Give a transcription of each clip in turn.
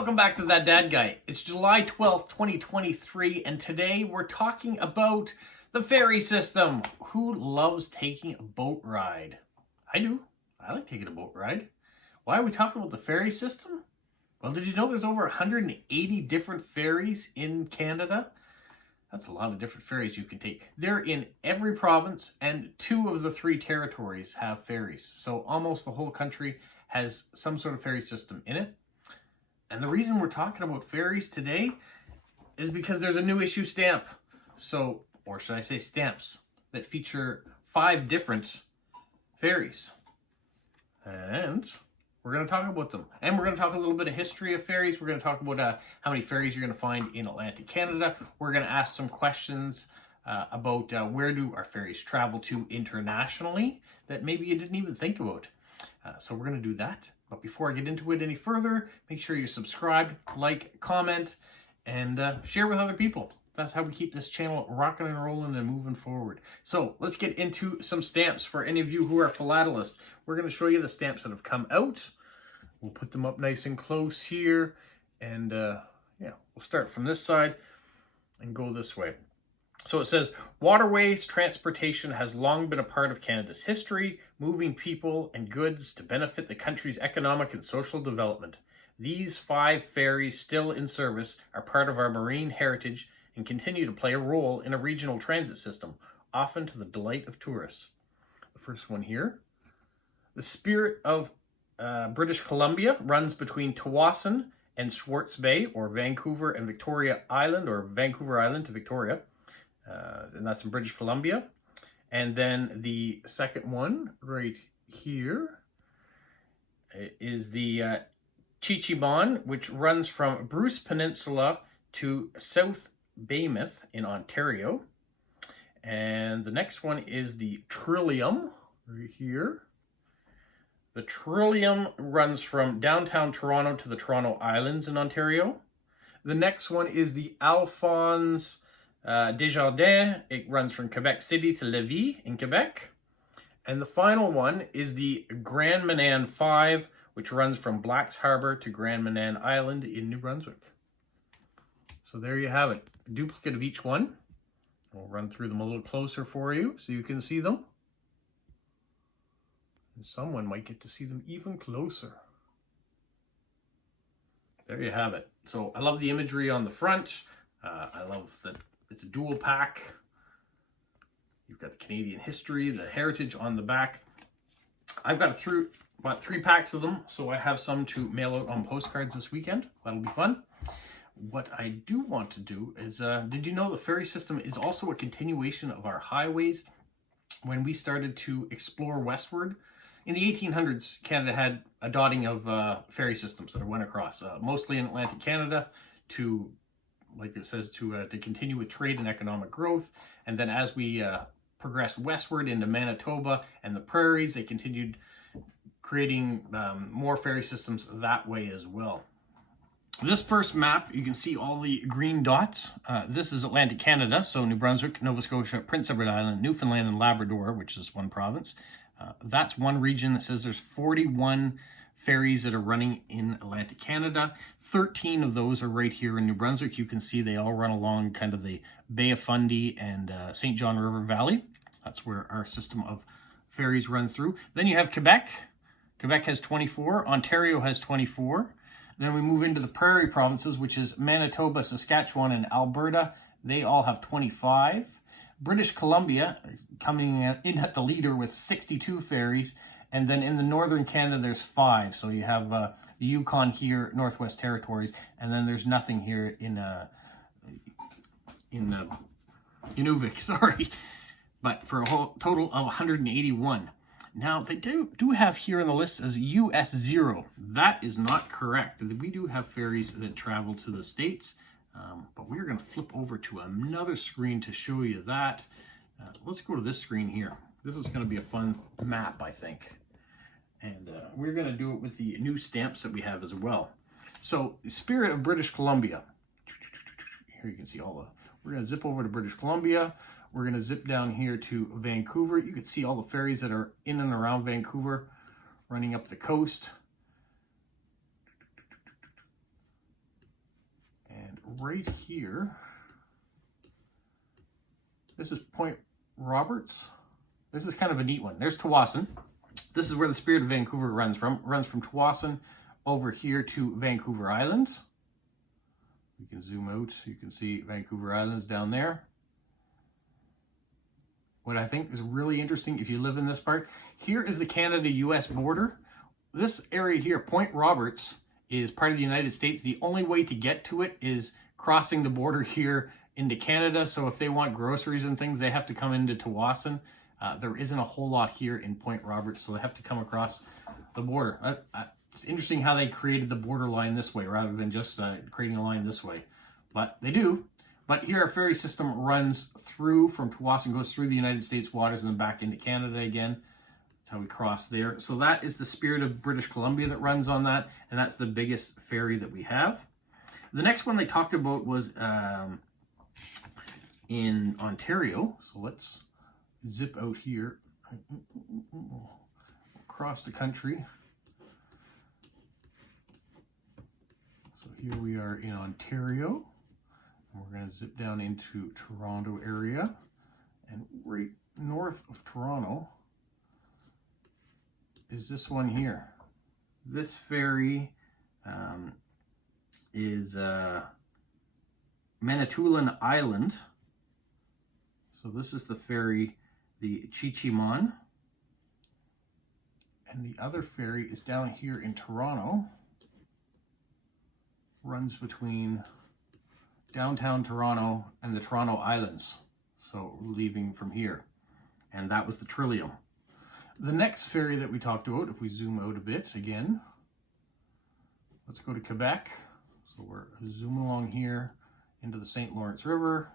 Welcome back to That Dad Guy. It's July 12th, 2023, and today we're talking about the ferry system. Who loves taking a boat ride? I do. I like taking a boat ride. Why are we talking about the ferry system? Well, did you know there's over 180 different ferries in Canada? That's a lot of different ferries you can take. They're in every province, and 2 of the 3 territories have ferries. So almost the whole country has some sort of ferry system in it. And the reason we're talking about ferries today is because there's a new issue stamp. So, or should I say stamps, that feature 5 different ferries. And we're going to talk about them. And we're going to talk a little bit of history of ferries. We're going to talk about how many ferries you're going to find in Atlantic Canada. We're going to ask some questions about where do our ferries travel to internationally that maybe you didn't even think about. So we're going to do that. But before I get into it any further, make sure you're subscribed, like, comment, and share with other people. That's how we keep this channel rocking and rolling and moving forward. So let's get into some stamps for any of you who are philatelists. We're going to show you the stamps that have come out. We'll put them up nice and close here. And yeah, we'll start from this side and go this way. So it says, waterways transportation has long been a part of Canada's history, moving people and goods to benefit the country's economic and social development. These 5 ferries still in service are part of our marine heritage and continue to play a role in a regional transit system, often to the delight of tourists. The first one here. The Spirit of British Columbia runs between Tawasin and Swartz Bay, or Vancouver and Victoria Island, or Vancouver Island to Victoria. And that's in British Columbia. And then the second one right here is the chi-cheemaun, which runs from Bruce Peninsula to South Weymouth in Ontario. And the next one is the Trillium right here. The Trillium runs from downtown Toronto to the Toronto Islands in Ontario. The next one is the alphonse-desjardins. It runs from Quebec City to Lévis in Quebec. And the final one is the Grand Manan 5, which runs from Blacks Harbour to Grand Manan Island in New Brunswick. So there you have it. A duplicate of each one. We'll run through them a little closer for you so you can see them. And someone might get to see them even closer. There you have it. So I love the imagery on the front. I love that it's a dual pack. You've got the Canadian history, the heritage on the back. I've got about 3 packs of them, so I have some to mail out on postcards this weekend. That'll be fun. What I do want to do is, did you know the ferry system is also a continuation of our highways? When we started to explore westward, in the 1800s, Canada had a dotting of ferry systems that went across, mostly in Atlantic Canada, to, like it says, to continue with trade and economic growth. And then as we progressed westward into Manitoba and the prairies, they continued creating more ferry systems that way as well. This first map, you can see all the green dots. This is Atlantic Canada, so New Brunswick, Nova Scotia, Prince Edward Island, Newfoundland, and Labrador, which is one province. That's one region that says there's 41 ferries that are running in Atlantic Canada. 13 of those are right here in New Brunswick. You can see they all run along kind of the Bay of Fundy and St. John River Valley. That's where our system of ferries runs through. Then you have Quebec. Quebec has 24. Ontario has 24. Then we move into the prairie provinces, which is Manitoba, Saskatchewan, and Alberta. They all have 25. British Columbia coming in at the leader with 62 ferries. And then in the northern Canada, there's 5. So you have the Yukon here, Northwest Territories, and then there's nothing here in Inuvik, sorry. But for a whole total of 181. Now, they do have here on the list as US 0. That is not correct. We do have ferries that travel to the States, but we're going to flip over to another screen to show you that. Let's go to this screen here. This is going to be a fun map, I think. And we're going to do it with the new stamps that we have as well. So, Spirit of British Columbia. Here you can see all the... We're going to zip over to British Columbia. We're going to zip down here to Vancouver. You can see all the ferries that are in and around Vancouver running up the coast. right here, this is Point Roberts. This is kind of a neat one. There's Tsawwassen. This is where the Spirit of Vancouver runs from. It runs from Tsawwassen over here to Vancouver Island. You can zoom out, you can see Vancouver Islands down there. What I think is really interesting, if you live in this part, here is the Canada-US border. This area here, Point Roberts, is part of the United States. The only way to get to it is crossing the border here into Canada. So if they want groceries and things, they have to come into Tsawwassen. There isn't a whole lot here in Point Roberts, so they have to come across the border. It's interesting how they created the border line this way rather than just creating a line this way, but they do. But here our ferry system runs through from Tsawwassen, goes through the United States waters and then back into Canada again. That's how we cross there. So that is the Spirit of British Columbia that runs on that, and that's the biggest ferry that we have. The next one they talked about was in Ontario. So let's zip out here across the country. So here we are in Ontario. We're going to zip down into Toronto area, and right north of Toronto is this one here. This ferry is Manitoulin Island. So this is the ferry, the Chi-cheemaun. And the other ferry is down here in Toronto. Runs between downtown Toronto and the Toronto Islands. So leaving from here. And that was the Trillium. The next ferry that we talked about, if we zoom out a bit again, let's go to Quebec. So we're zooming along here into the St. Lawrence River.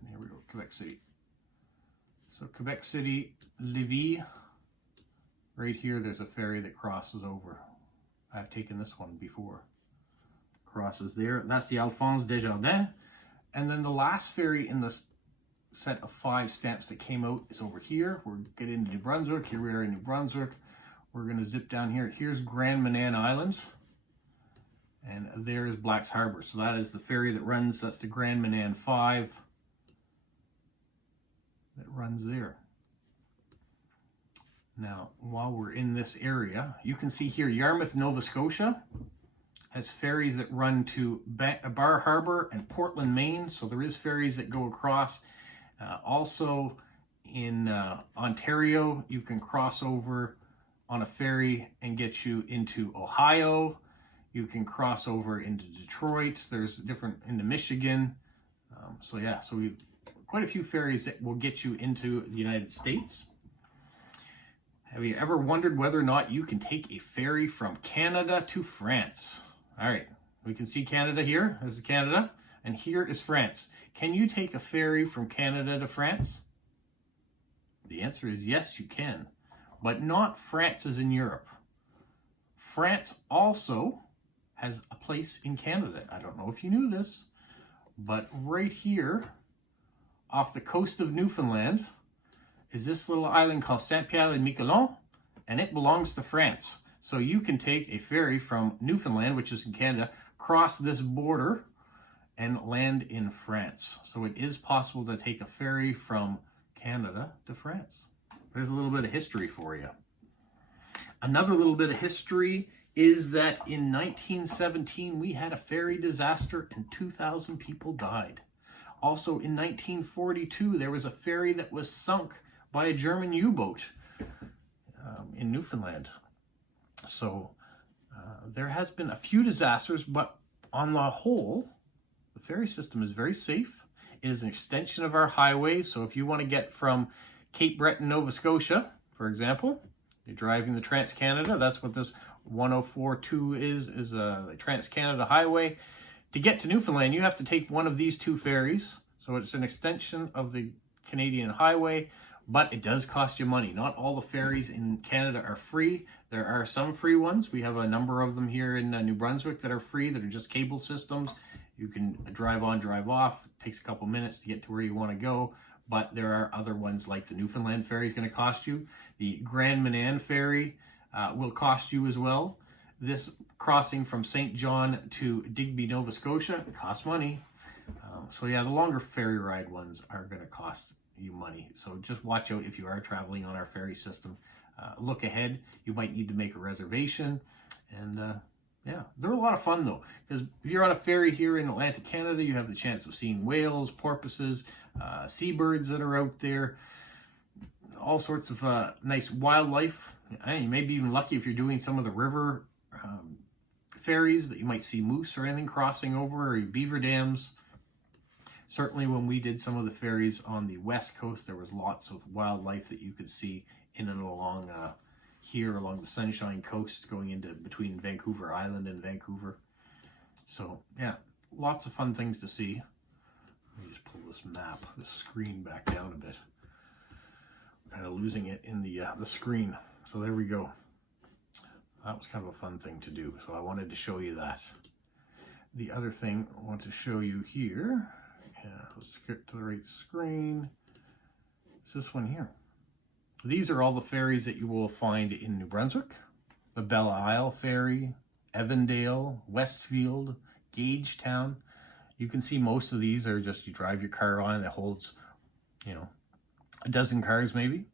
And here we go, Quebec City. So Quebec City, Lévis. Right here, there's a ferry that crosses over. I've taken this one before. Crosses there. That's the Alphonse-desjardins. And then the last ferry in this set of 5 stamps that came out is over here. We're getting into New Brunswick. Here we are in New Brunswick. We're going to zip down here. Here's Grand Manan Islands. And there is Black's Harbor. So that is the ferry that runs. That's the Grand Manan 5 that runs there. Now, while we're in this area, you can see here Yarmouth, Nova Scotia has ferries that run to Bar Harbor and Portland, Maine. So there is ferries that go across. Also in Ontario, you can cross over on a ferry and get you into Ohio. You can cross over into Detroit. There's different into Michigan. So yeah, so we've quite a few ferries that will get you into the United States. Have you ever wondered whether or not you can take a ferry from Canada to France? All right, we can see Canada here. This is Canada, and here is France. Can you take a ferry from Canada to France? The answer is yes, you can, but not France as in Europe. France also has a place in Canada. I don't know if you knew this, but right here off the coast of Newfoundland is this little island called Saint-Pierre-et-Miquelon, and it belongs to France. So you can take a ferry from Newfoundland, which is in Canada, cross this border and land in France. So it is possible to take a ferry from Canada to France. There's a little bit of history for you. Another little bit of history is that in 1917, we had a ferry disaster and 2,000 people died. Also in 1942, there was a ferry that was sunk by a German U-boat in Newfoundland. So there has been a few disasters, but on the whole, the ferry system is very safe. It is an extension of our highway. So if you want to get from Cape Breton, Nova Scotia, for example, you're driving the Trans-Canada, that's what this 1042 is a Trans-Canada highway. To get to Newfoundland, you have to take one of these 2 ferries. So it's an extension of the Canadian highway, but it does cost you money. Not all the ferries in Canada are free. There are some free ones. We have a number of them here in New Brunswick that are free, that are just cable systems. You can drive on, drive off. It takes a couple minutes to get to where you want to go. but there are other ones like the Newfoundland Ferry is going to cost you. The Grand Manan Ferry will cost you as well. This crossing from St. John to Digby, Nova Scotia costs money. So yeah, the longer ferry ride ones are going to cost you money. So just watch out if you are traveling on our ferry system. Look ahead. You might need to make a reservation. And yeah, they're a lot of fun though, because if you're on a ferry here in Atlantic Canada, you have the chance of seeing whales, porpoises, seabirds that are out there, all sorts of nice wildlife. You may be even lucky if you're doing some of the river ferries that you might see moose or anything crossing over, or beaver dams. Certainly when we did some of the ferries on the west coast, there was lots of wildlife that you could see in and along here along the Sunshine Coast, going into between Vancouver Island and Vancouver. So yeah, lots of fun things to see. Let me just pull this map, this screen back down a bit. I'm kind of losing it in the screen. So there we go. That was kind of a fun thing to do, so I wanted to show you that. The other thing I want to show you here, let's get to the right screen, is this one here. These are all the ferries that you will find in New Brunswick. The Belle Isle Ferry, Evandale, Westfield, Gagetown. You can see most of these are just, you drive your car on, it holds, you know, a dozen cars maybe.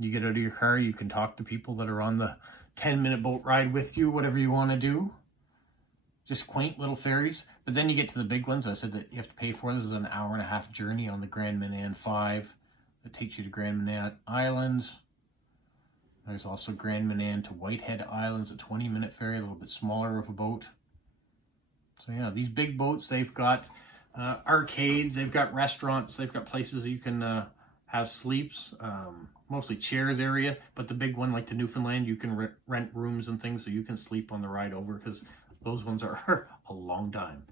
You get out of your car, you can talk to people that are on the 10-minute boat ride with you, whatever you want to do. Just quaint little ferries. But then you get to the big ones. I said that you have to pay for. This is an hour-and-a-half journey on the Grand Manan 5 that takes you to Grand Manan Islands. There's also Grand Manan to Whitehead Islands, a 20-minute ferry, a little bit smaller of a boat. So yeah, these big boats, they've got arcades, they've got restaurants, they've got places that you can have sleeps, mostly chairs area, but the big one like the Newfoundland, you can rent rooms and things so you can sleep on the ride over, because those ones are a long time.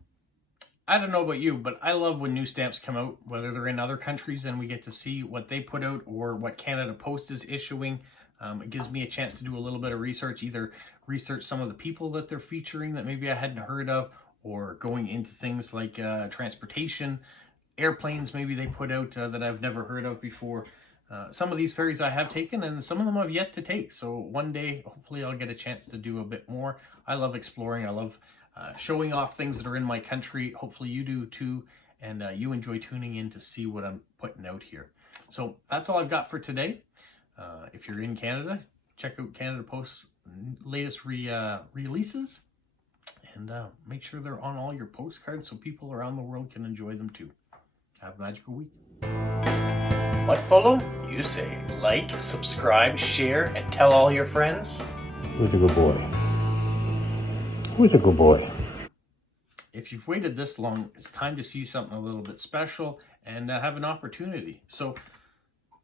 I don't know about you, but I love when new stamps come out, whether they're in other countries and we get to see what they put out or what Canada Post is issuing. It gives me a chance to do a little bit of research, either research some of the people that they're featuring that maybe I hadn't heard of, or going into things like transportation, airplanes maybe they put out that I've never heard of before. Some of these ferries I have taken, and some of them I've yet to take. So one day, hopefully I'll get a chance to do a bit more. I love exploring. I love showing off things that are in my country. Hopefully you do too, and you enjoy tuning in to see what I'm putting out here. So that's all I've got for today. If you're in Canada, check out Canada Post's latest releases, and make sure they're on all your postcards so people around the world can enjoy them too. Have a magical week. What, Polo? You say like, subscribe, share, and tell all your friends. Who's a good boy? Who's a good boy? If you've waited this long, it's time to see something a little bit special and have an opportunity. So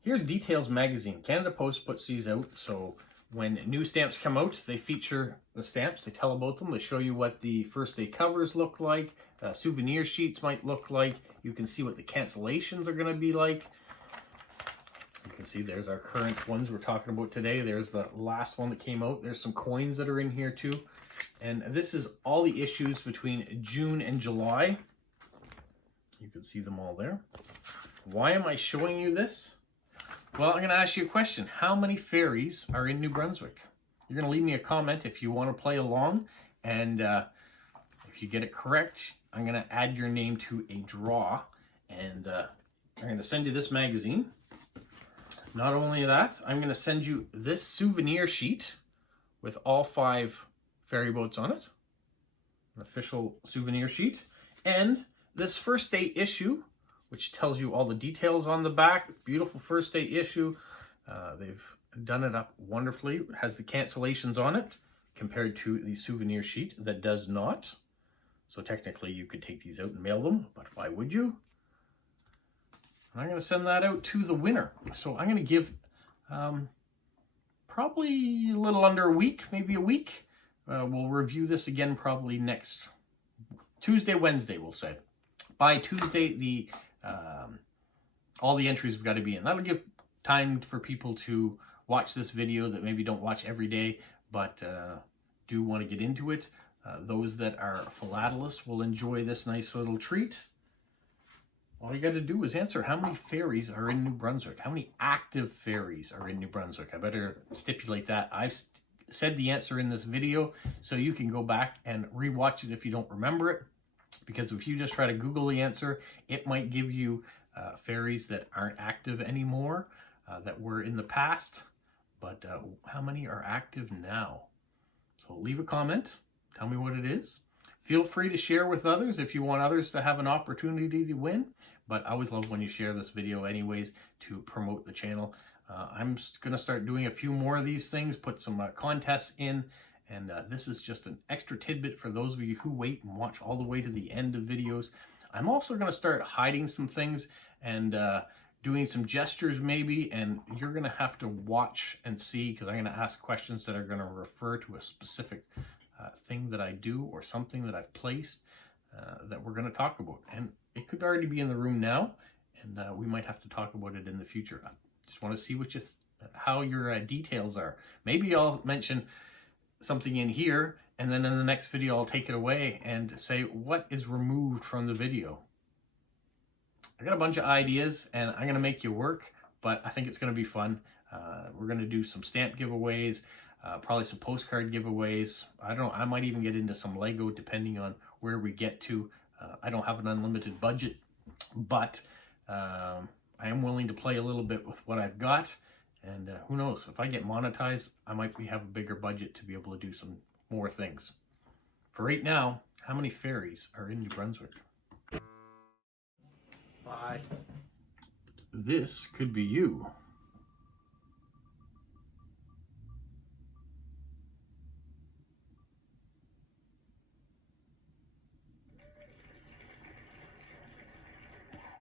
here's Details Magazine. Canada Post puts these out, so when new stamps come out, they feature the stamps, they tell about them, they show you what the first day covers look like, souvenir sheets might look like, you can see what the cancellations are going to be like. You can see there's our current ones we're talking about today. There's the last one that came out. There's some coins that are in here too. And this is all the issues between June and July. You can see them all there. Why am I showing you this? Well, I'm going to ask you a question. How many ferries are in New Brunswick? You're going to leave me a comment if you want to play along. And if you get it correct, I'm going to add your name to a draw. And I'm going to send you this magazine. Not only that, I'm going to send you this souvenir sheet with all 5 ferry boats on it. An official souvenir sheet. And this first day issue, which tells you all the details on the back. Beautiful first day issue. They've done it up wonderfully. It has the cancellations on it compared to the souvenir sheet that does not. So technically you could take these out and mail them, but why would you? I'm going to send that out to the winner. So I'm going to give probably a little under a week, maybe a week. We'll review this again probably next Tuesday, Wednesday, we'll say. By Tuesday, the all the entries have got to be in. That'll give time for people to watch this video that maybe don't watch every day, but do want to get into it. Those that are philatelists will enjoy this nice little treat. All you got to do is answer how many ferries are in New Brunswick. How many active ferries are in New Brunswick? I better stipulate that. I've said the answer in this video, so you can go back and rewatch it if you don't remember it. Because if you just try to Google the answer, it might give you ferries that aren't active anymore, that were in the past. But how many are active now? So leave a comment. Tell me what it is. Feel free to share with others if you want others to have an opportunity to win. But I always love when you share this video anyways to promote the channel. I'm going to start doing a few more of these things, put some contests in. And this is just an extra tidbit for those of you who wait and watch all the way to the end of videos. I'm also going to start hiding some things and doing some gestures maybe, and you're going to have to watch and see, because I'm going to ask questions that are going to refer to a specific thing that I do or something that I've placed that we're going to talk about. And it could already be in the room now, and we might have to talk about it in the future. I just want to see what how your details are. Maybe I'll mention something in here, and then in the next video I'll take it away and say what is removed from the video. I got a bunch of ideas and I'm going to make you work, but I think it's going to be fun. We're going to do some stamp giveaways, probably some postcard giveaways. I don't know, I might even get into some Lego depending on where we get to. I don't have an unlimited budget, but I am willing to play a little bit with what I've got. And who knows, if I get monetized, I might have a bigger budget to be able to do some more things. For right now, how many ferries are in New Brunswick? Bye. This could be you.